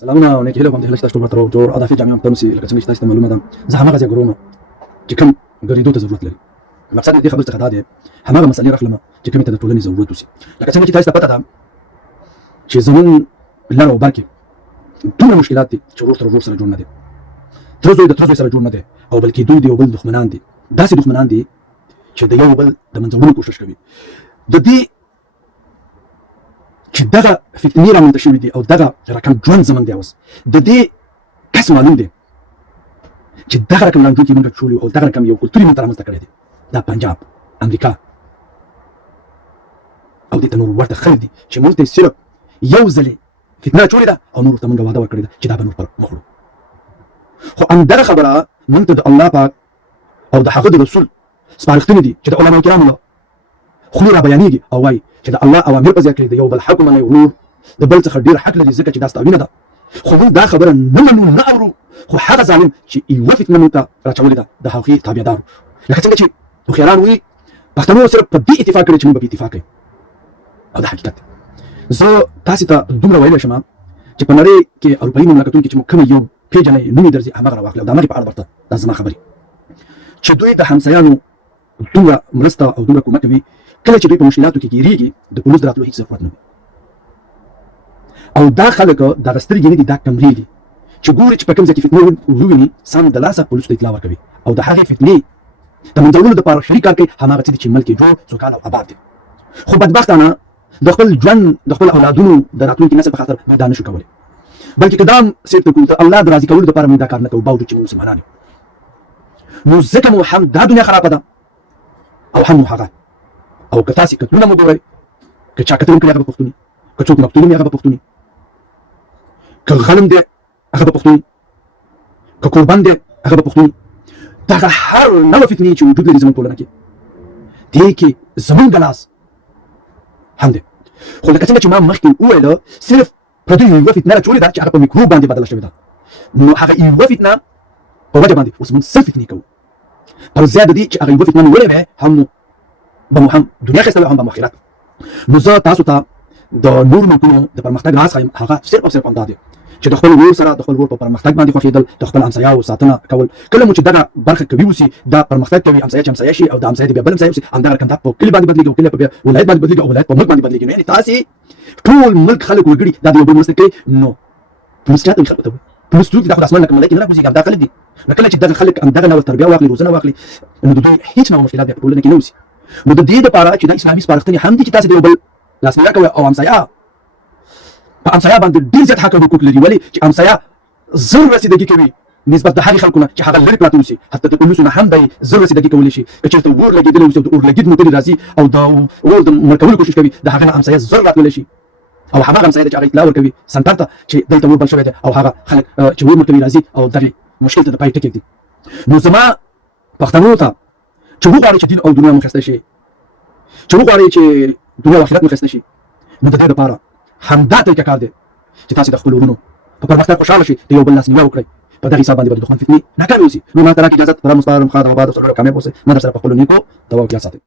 سلامونه او نیکی له باندې هلته ټول مترو جوړ اضافي جامع هم تنسي لکه څنګه چې تاسو ته معلومه ده زه همغه ځای ګروم چې کوم غریدو ته ضرورت لري. مقصد دې خبره څخه دا دی همغه مسلې راخلم چې کوم ته د ټولنې ضرورت وسی. لکه څنګه چې تاسو ته پته ده چې زمون لار او برکه ټول مشکلات دي چې ورور تر ورور سره جوړ نه دي، تر زوی د تر زوی سره جوړ نه دي، او بلکې دوی دی او بل دښمنان دي. داسې دښمنان دي چې د یو بل د منځولو کوشش کوي. د دې چې دغه فتنې رامنځته شوي دي او دغه رقم ژوند زموږ دی اوس د دې کس معلوم دی چې دغه رقم رانجو کې موږ چولي او دغه رقم یو کلتوري موږ رامنځته کړی دی. دا پنجاب، امریکا او دې ته نور ورته خلک دي چې موږ ته صرف یو ځلې فتنه چولې ده او نور ته موږ وعده ورکړې ده چې دا به نور پر مخ وړو. خو همدغه خبره موږ ته د الله پاک او د هغه د رسول سپارښتنې دي چې د علماء کرامو له خولې را بیانېږي او وایي چې د الله اوامر په ځای کړي د یو بل حق منئ، ورور د بل څخه ډېر حق لري ځکه چې دا ستا وینه ده. خو موږ دا خبره نه منو نه اورو. خو هغه ظالم چې یوه فتنه موږ ته راچولې ده د هغې تابعدار لکه څنګه چې هوښیاران وایي پښتنو صرف په دې اتفاق کړی چې موږ به اتفاق کوي او دا حقیقت دی. زه تاسې ته دومره ویلی شم چې په نړۍ کې اروپایي مملکتونو کې چې موږ کوم یو پېژنئ نوم یې درځي همغه راواخلئ او د همغې په اړه درته دا زما خبرې چې دوی د همسایانو دومره مرسته او دومره کومک کوي. کله چې دوی په مشکلاتو کې ګیریږي د پولیس د راتلو هېڅ ضرورت نه وي. او دا خلک دغه سترګې نه دي، دا کمرې دي چې ګوري چې په کوم ځای کې فتنې وویني سم د لاسه پولیسو ته اطلاع ورکوي او د هغې فتنې د منځولو دپاره شریک کار کوي. هماغه څه دي چې ملک یې جوړ سوکاله او آباد دی. خو بدبختانه د خپل ژوند د خپل اولادونو د راتلونکي نسل په خاطر موږ دا نشو کولی، بلکې که دا هم سیټ ته کوو د الله د راضي کولو دپاره موږ دا کار نه کوو باوجود چې موږ مسلمانان یو. نو ځکه مو هم دا دنیا خرابه ده او هم مو هغه. او که تاسې کتلونه مو ګورئ، که چا کتل هم کړي هغه به پښتون وي، که څوک مقتول هم هغه به پښتون وي، که غلم دی هغه به پښتون وي، که قربان دی هغه به پښتون وي. دغه هر نوع فتنې چې وجود لري زموږ ټولنه کې دې کې زموږ د لاس هم دی. خو لکه څنګه چې ما مخکې وویله صرف پردیو یوه فتنه راچولې ده چې هغه په میکروب باندې بدله شوې ده. نو هغه یوه فتنه په وجه باندې اوس موږ سل فتنې کوو پر ځای د دې چې هغه یوه فتنه مو ولې وی هم به مو هم دنیا ښایسته وي هم به مو آخرت. نو زه تاسو ته د نورو ملکونو د پرمختګ راز ښایم. هغه صرف او صرف همدا دی چې د خپل ورور سره د خپل ورور په پرمختګ باندې خوښېدل، د خپل همسایاو ساتنه کول. کله مو چې دغه برخه کوي اوسي دا پرمختګ کوي، همسایه چې همسایه شي او د همسایه د بیا بل همسایه اوسي، همدغه رقم دا په کلي باندې بدلېږي او کلي په بیا ولایت باندې بدلېږي او ولایت په ملک باندې بدلېږي. نو یعنې تاسې ټول ملک خلک وګړي دا د یو بل مرسته کوي. نو پولیس چاته وایي خلکو ته وایي پولیس څوک دي؟ دا خو د اسمان لکه ملایکې نه راکوزېږي، همدا خلک دي. نو کله چې دغه خلک همدغه ډول تربیه واخلي روزنه واخلي نو د دوی هېڅ ډول مشکلات بیا په ټولنه کې نه اوسي. نو د دې دپاره چې دا اسلامي سپارښتنې هم دي چې تاسې د یو بل لاسنیوی کوئ او همسایه په همسایه باندې ډېر زیات حق او حقوق لري. ولې چې همسایه زر رسیدګي کوي نسبت د هغې خلکو نه چې هغه لرې پراته اوسي. حتی د پولیسو نه هم به یې زر رسیدګي کولی شي. که چېرته اور لګېدلی اوسي او د اورلګید موټرې راځي او د اور د مړ کولو کوشش کوي د هغه نه همسایه زر راتللی شي او هماغه همسایه ده چې هغه اطلاع ورکوي سنټر ته چې دلته اور بل شوی دی او هغه خلک چې اور مړ کوي راځي او دغې مشکل ته د پای ټکی ږدي. نو زما پښتنو ته چې وغواړئ چې دین او دنیا مو ښایسته شي، چې وغواړئ چې دنیا او آخرت مو ښایسته شي، نو د دې دپاره همدا طریقه کار دی چې تاسې د خپلو وروڼو په پرمختګ خوشحاله شي، د یو بل لاسنیوی وکړئ. په دغه حساب باندې به د دښمن فتنې ناکامې اوسئ. نو ما ته راکړئ اجازت. په رب مو سپارم ښاد او آباد او سرلوړي او کامیاب اوسئ. ما در سره په خپلو نیکو دعاو کې یاد ساتئ.